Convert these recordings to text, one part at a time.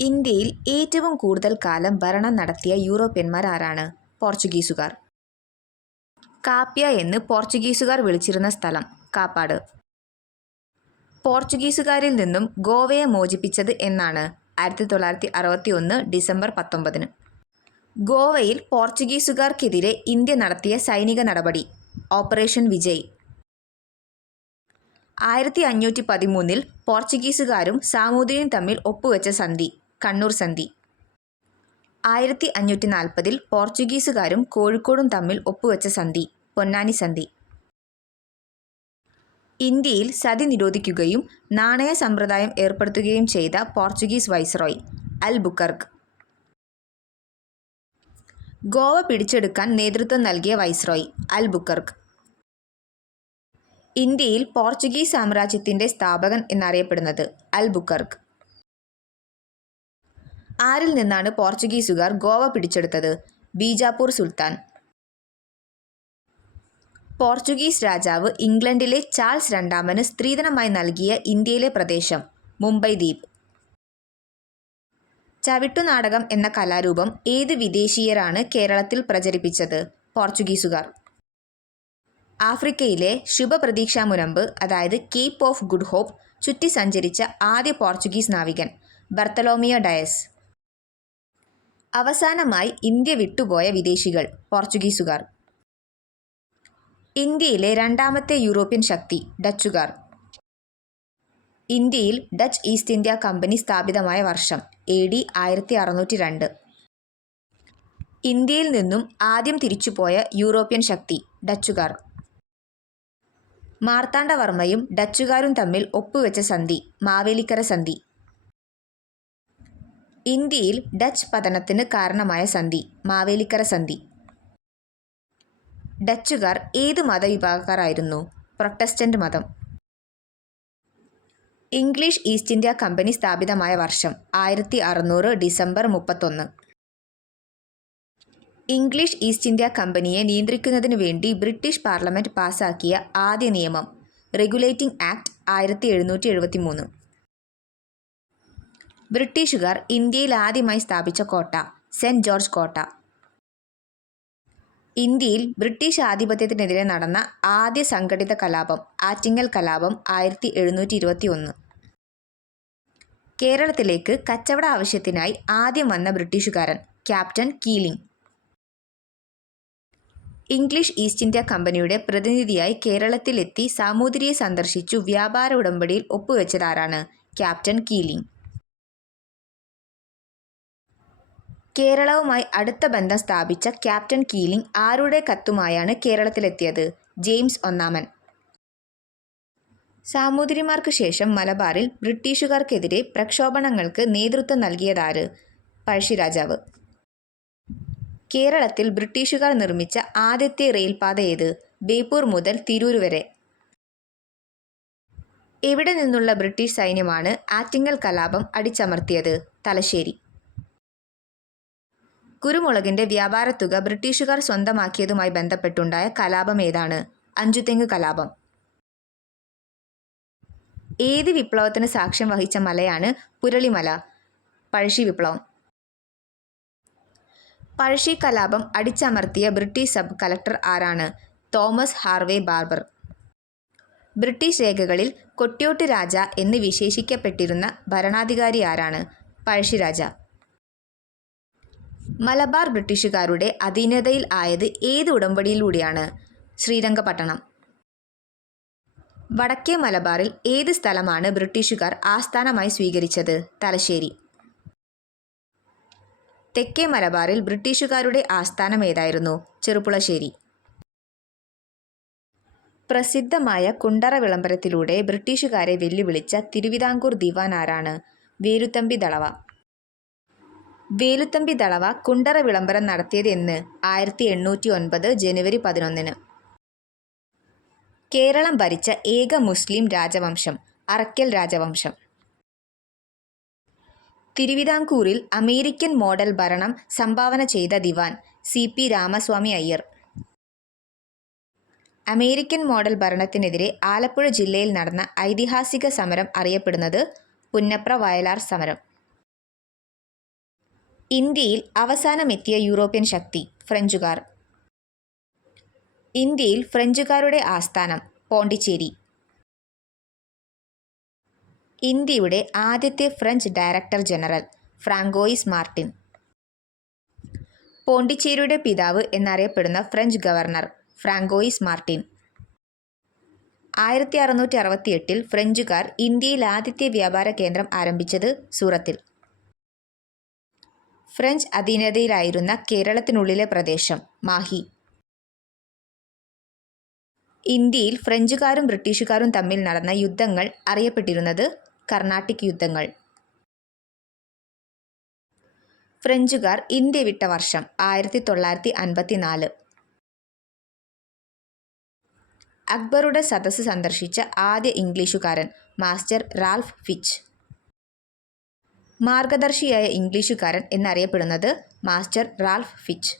ഇന്ത്യയിൽ ഏറ്റവും കൂടുതൽ കാലം ഭരണം നടത്തിയ യൂറോപ്യന്മാർ ആരാണ്? പോർച്ചുഗീസുകാർ. കാപ്യ എന്ന് പോർച്ചുഗീസുകാർ വിളിച്ചിരുന്ന സ്ഥലം കാപ്പാട്. പോർച്ചുഗീസുകാരിൽ നിന്നും ഗോവയെ മോചിപ്പിച്ചത് എന്നാണ് ആയിരത്തി തൊള്ളായിരത്തി അറുപത്തി ഒന്ന് ഡിസംബർ പത്തൊമ്പതിന്. ഗോവയിൽ പോർച്ചുഗീസുകാർക്കെതിരെ ഇന്ത്യ നടത്തിയ സൈനിക നടപടി ഓപ്പറേഷൻ വിജയ്. ആയിരത്തി അഞ്ഞൂറ്റി പതിമൂന്നിൽ പോർച്ചുഗീസുകാരും സാമൂതിരിയും തമ്മിൽ ഒപ്പുവെച്ച സന്ധി കണ്ണൂർ സന്ധി. ആയിരത്തി അഞ്ഞൂറ്റി നാൽപ്പതിൽ പോർച്ചുഗീസുകാരും കോഴിക്കോടും തമ്മിൽ ഒപ്പുവെച്ച സന്ധി പൊന്നാനി സന്ധി. ഇന്ത്യയിൽ സതി നിരോധിക്കുകയും നാണയ സമ്പ്രദായം ഏർപ്പെടുത്തുകയും ചെയ്ത Portuguese viceroy Albuquerque Goa പിടിച്ചെടുക്കാൻ നേതൃത്വം നൽകിയ വൈസ്രോയ് അൽ ബുക്കർക്ക് ഇന്ത്യയിൽ പോർച്ചുഗീസ് സാമ്രാജ്യത്തിന്റെ സ്ഥാപകൻ എന്നറിയപ്പെടുന്നത് അൽ ബുക്കർക്ക് ആരിൽ നിന്നാണ് പോർച്ചുഗീസുകാർ ഗോവ പിടിച്ചെടുത്തത്? ബീജാപ്പൂർ സുൽത്താൻ. പോർച്ചുഗീസ് രാജാവ് ഇംഗ്ലണ്ടിലെ ചാൾസ് രണ്ടാമന് സ്ത്രീധനമായി നൽകിയ ഇന്ത്യയിലെ പ്രദേശം മുംബൈ ദ്വീപ്. ചവിട്ടുനാടകം എന്ന കലാരൂപം ഏത് വിദേശീയരാണ് കേരളത്തിൽ പ്രചരിപ്പിച്ചത്? പോർച്ചുഗീസുകാർ. ആഫ്രിക്കയിലെ ശുഭപ്രതീക്ഷാ മുനമ്പ് അതായത് കേപ്പ് ഓഫ് ഗുഡ് ഹോപ്പ് ചുറ്റി സഞ്ചരിച്ച ആദ്യ പോർച്ചുഗീസ് നാവികൻ ബർത്തലോമിയോ ഡയസ്. അവസാനമായി ഇന്ത്യ വിട്ടുപോയ വിദേശികൾ പോർച്ചുഗീസുകാർ. ഇന്ത്യയിലെ രണ്ടാമത്തെ യൂറോപ്യൻ ശക്തി ഡച്ചുകാർ. ഇന്ത്യയിൽ ഡച്ച് ഈസ്റ്റ് ഇന്ത്യ കമ്പനി സ്ഥാപിതമായ വർഷം എ ഡി ആയിരത്തി അറുന്നൂറ്റി രണ്ട് ഇന്ത്യയിൽ നിന്നും ആദ്യം തിരിച്ചുപോയ യൂറോപ്യൻ ശക്തി ഡച്ചുകാർ. മാർത്താണ്ഡവർമ്മയും ഡച്ചുകാരും തമ്മിൽ ഒപ്പുവെച്ച സന്ധി മാവേലിക്കര സന്ധി ഇന്ത്യയിൽ ഡച്ച് പതനത്തിന് കാരണമായ സന്ധി മാവേലിക്കര സന്ധി. ഡച്ചുകാർ ഏത് മതവിഭാഗക്കാരായിരുന്നു? പ്രൊട്ടസ്റ്റന്റ് മതം. ഇംഗ്ലീഷ് ഈസ്റ്റ് ഇന്ത്യ കമ്പനി സ്ഥാപിതമായ വർഷം ആയിരത്തി അറുന്നൂറ് ഡിസംബർ മുപ്പത്തൊന്ന്. ഇംഗ്ലീഷ് ഈസ്റ്റ് ഇന്ത്യ കമ്പനിയെ നിയന്ത്രിക്കുന്നതിന് വേണ്ടി ബ്രിട്ടീഷ് പാർലമെന്റ് പാസാക്കിയ ആദ്യ നിയമം റെഗുലേറ്റിംഗ് ആക്ട് ആയിരത്തി എഴുന്നൂറ്റി എഴുപത്തി മൂന്ന് ബ്രിട്ടീഷുകാർ ഇന്ത്യയിൽ ആദ്യമായി സ്ഥാപിച്ച കോട്ട സെന്റ് ജോർജ് കോട്ട. ഇന്ത്യയിൽ ബ്രിട്ടീഷ് ആധിപത്യത്തിനെതിരെ നടന്ന ആദ്യ സംഘടിത കലാപം ആറ്റിങ്ങൽ കലാപം ആയിരത്തി എഴുന്നൂറ്റി ഇരുപത്തി ഒന്ന് കേരളത്തിലേക്ക് കച്ചവട ആവശ്യത്തിനായി ആദ്യം വന്ന ബ്രിട്ടീഷുകാരൻ captain Keeling. English East India കമ്പനിയുടെ പ്രതിനിധിയായി കേരളത്തിലെത്തി സാമൂതിരിയെ സന്ദർശിച്ചു വ്യാപാര ഉടമ്പടിയിൽ ഒപ്പുവെച്ചതാരാണ് ക്യാപ്റ്റൻ കീലിംഗ്. കേരളവുമായി അടുത്ത ബന്ധം സ്ഥാപിച്ച ക്യാപ്റ്റൻ കീലിംഗ് ആരുടെ കത്തുമായാണ് കേരളത്തിലെത്തിയത്? ജെയിംസ് ഒന്നാമൻ. സാമൂതിരിമാർക്ക് ശേഷം മലബാറിൽ ബ്രിട്ടീഷുകാർക്കെതിരെ പ്രക്ഷോഭണങ്ങൾക്ക് നേതൃത്വം നൽകിയതാര്? പഴശ്ശിരാജാവ്. കേരളത്തിൽ ബ്രിട്ടീഷുകാർ നിർമ്മിച്ച ആദ്യത്തെ റെയിൽപാത ഏത്? ബേപ്പൂർ മുതൽ തിരൂർ വരെ. എവിടെ നിന്നുള്ള ബ്രിട്ടീഷ് സൈന്യമാണ് ആറ്റിങ്ങൽ കലാപം അടിച്ചമർത്തിയത്? തലശ്ശേരി. കുരുമുളകിന്റെ വ്യാപാരത്തുക ബ്രിട്ടീഷുകാർ സ്വന്തമാക്കിയതുമായി ബന്ധപ്പെട്ടുണ്ടായ കലാപം ഏതാണ്? അഞ്ചുതെങ്ങ് കലാപം. ഏത് വിപ്ലവത്തിന് സാക്ഷ്യം വഹിച്ച മലയാണ് പുരളിമല? പഴശ്ശി വിപ്ലവം. പഴശ്ശി കലാപം അടിച്ചമർത്തിയ ബ്രിട്ടീഷ് സബ് കളക്ടർ ആരാണ്? Thomas Harvey Barber. ബ്രിട്ടീഷ് രേഖകളിൽ കൊട്ടിയോട്ട് രാജ എന്ന് വിശേഷിക്കപ്പെട്ടിരുന്ന ഭരണാധികാരി ആരാണ്? പഴശ്ശിരാജ മലബാർ ബ്രിട്ടീഷുകാരുടെ അധീനതയിൽ ആയത് ഏത് ഉടമ്പടിയിലൂടെയാണ്? ശ്രീരംഗപട്ടണം. വടക്കേ മലബാറിൽ ഏത് സ്ഥലമാണ് ബ്രിട്ടീഷുകാർ ആസ്ഥാനമായി സ്വീകരിച്ചത്? തലശ്ശേരി. തെക്കേ മലബാറിൽ ബ്രിട്ടീഷുകാരുടെ ആസ്ഥാനം ഏതായിരുന്നു? ചെറുപ്പുളശ്ശേരി പ്രസിദ്ധമായ കുണ്ടറ വിളംബരത്തിലൂടെ ബ്രിട്ടീഷുകാരെ വെല്ലുവിളിച്ച തിരുവിതാംകൂർ ദിവാൻ ആരാണ്? വേലുത്തമ്പി ദളവ. വേലുത്തമ്പി ദളവ കുണ്ടറ വിളംബരം നടത്തിയത് എന്ന് ആയിരത്തി എണ്ണൂറ്റി ഒൻപത് ജനുവരി പതിനൊന്നിന്. കേരളം ഭരിച്ച ഏക മുസ്ലിം രാജവംശം അറക്കൽ രാജവംശം. തിരുവിതാംകൂറിൽ അമേരിക്കൻ മോഡൽ ഭരണം സംഭാവന ചെയ്ത Dewan C P Ramaswamy Iyer. American model ഭരണത്തിനെതിരെ Alappuzha ജില്ലയിൽ നടന്ന ഐതിഹാസിക സമരം അറിയപ്പെടുന്നത് പുന്നപ്ര വയലാർ സമരം. ഇന്ത്യയിൽ അവസാനമെത്തിയ യൂറോപ്യൻ ശക്തി ഫ്രഞ്ചുകാർ. ഇന്ത്യയിൽ ഫ്രഞ്ചുകാരുടെ ആസ്ഥാനം പോണ്ടിച്ചേരി. ഇന്ത്യയുടെ ആദ്യത്തെ French director general Francois Martin. പോണ്ടിച്ചേരിയുടെ പിതാവ് എന്നറിയപ്പെടുന്ന ഫ്രഞ്ച് ഗവർണർ ഫ്രാങ്കോയിസ് മാർട്ടിൻ. ആയിരത്തി അറുന്നൂറ്റി അറുപത്തിയെട്ടിൽ ഫ്രഞ്ചുകാർ ഇന്ത്യയിൽ ആദ്യത്തെ വ്യാപാര കേന്ദ്രം ആരംഭിച്ചത് സൂറത്തിൽ. ഫ്രഞ്ച് അധീനതയിലായിരുന്ന കേരളത്തിനുള്ളിലെ പ്രദേശം മാഹി. ഇന്ത്യയിൽ ഫ്രഞ്ചുകാരും ബ്രിട്ടീഷുകാരും തമ്മിൽ നടന്ന യുദ്ധങ്ങൾ അറിയപ്പെട്ടിരുന്നത് കർണാട്ടിക് യുദ്ധങ്ങൾ. ഫ്രഞ്ചുകാർ ഇന്ത്യ വിട്ട വർഷം ആയിരത്തി തൊള്ളായിരത്തി അൻപത്തിനാല് അക്ബറുടെ സദസ്സ് സന്ദർശിച്ച ആദ്യ ഇംഗ്ലീഷുകാരൻ മാസ്റ്റർ റാൽഫ് ഫിച്ച്. മാർഗദർശിയായ ഇംഗ്ലീഷുകാരൻ എന്നറിയപ്പെടുന്നത് മാസ്റ്റർ റാൽഫ് ഫിച്ച്.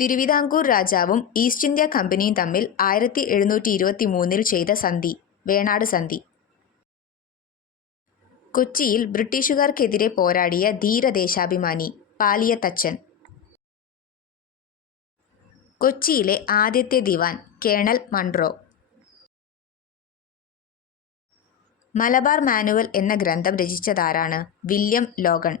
തിരുവിതാംകൂർ രാജാവും ഈസ്റ്റ് ഇന്ത്യ കമ്പനിയും തമ്മിൽ ആയിരത്തി എഴുന്നൂറ്റി ഇരുപത്തി മൂന്നിൽ ചെയ്ത സന്ധി വേണാട് സന്ധി. കൊച്ചിയിൽ ബ്രിട്ടീഷുകാർക്കെതിരെ പോരാടിയ ധീരദേശാഭിമാനി പാലിയത്തച്ചൻ കൊച്ചിയിലെ ആദ്യത്തെ Dewan colonel Munro. Malabar manual എന്ന ഗ്രന്ഥം രചിച്ചതാരാണ് വില്യം ലോഗൺ.